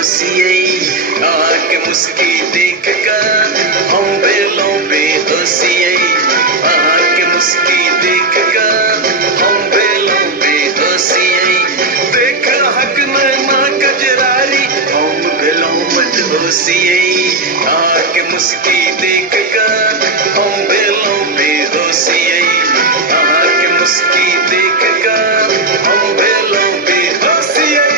होशिये आके मुस्की देख कर हम बेलों बेहोशिये आके मुस्की देख कर हम बेलों बेहोशिये देख हक नैना कजरारी हम बेलों मदहोशिये आके मुस्की देख कर हम बेलों बेहोशिये आके मुस्की देख कर हम बेलों बेहोशिये।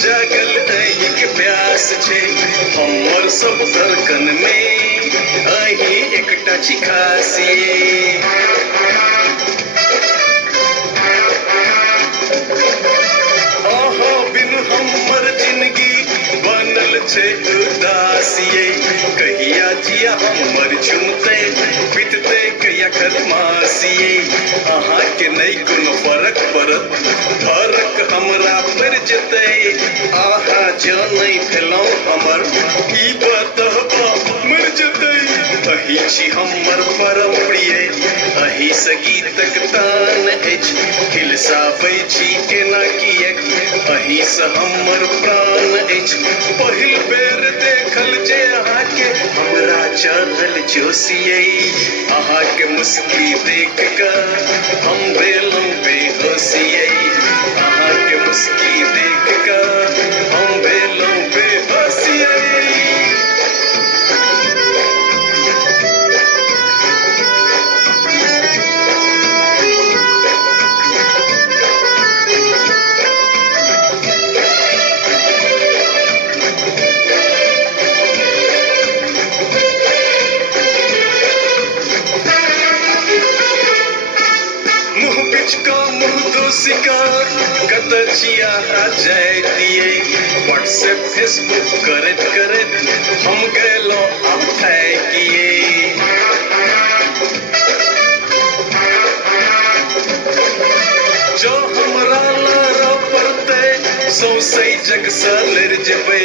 जागल एक प्यास छे हमर सब धड़कन में अही एकटा छी खासिये ओहो बिनु हमर जिंदगी बनल छे उदासिये कहिया जिया हमर झुमते बीतते कहिया खरमासिये अहाँ के नहीं कोनो फर्क पड़त फर्क हमरा पड़ जेते आहा जो नहीं भेलौ हमर ई बतहबा मर जेते अही छी हमर परम प्रिय अही से गीतक तान अछि खिलसाबै छी केना किएक अही से हमर प्राण अछि पहिल बेर देखल जे अहाँके हमरा चढ़ल जोशिये अहाँके मुस्की देख कर हम भेलौं बेहोशिये अहाँके मुस्की देख कर हम भेलौं बेहोशिये। कत जिया जाय दिए व्हाट्सएप फेसबुक करत करत हम गेलो अब तय किए जो हमरा लारा पड़ते सौसै जग से लड़ जेबै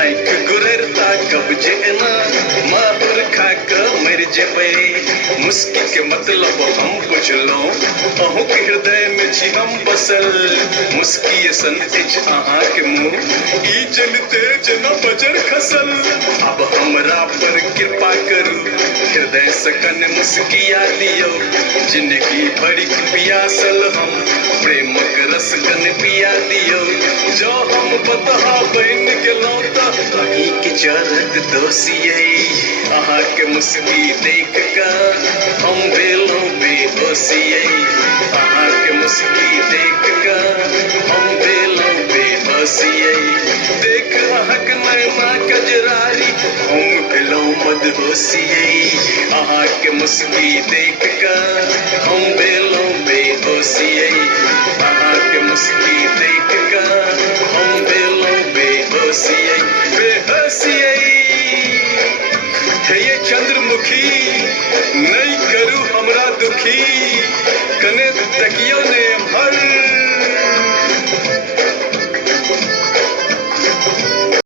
आँख गुररता कब जेना माहुर खा के मर जेबै मुस्की के मतलब हम बुझलौं अहूँ के हृदय में छी हम बसल मुस्की सन अछि अहाँ के मुँह ई जनते जना बजर खसल अब हमरा पर कृपा करू हृदय से कन मुस्किया लियो जिंदगी भरी पियासल हम प्रेमक रस कन पिया दियो जो हम बतहा बन गेलौं त अहीं के चरत दोषिये अहाँ के मुस्की देख कर हम भेलौं बेहोशिये अहाँ के मुस्की देख कर हम भेलौं बेहोशिये देख अहाँक नैना कजरारी हम भेलौं मदहोशिये अहाँ के मुस्की देख कर हम भेलौं बेहोशिये अहाँ के मुस्की देख कर हम भेलौं बेहोशिये बेहोशिये। हे ये चंद्रमुखी नहीं करू हमरा दुखी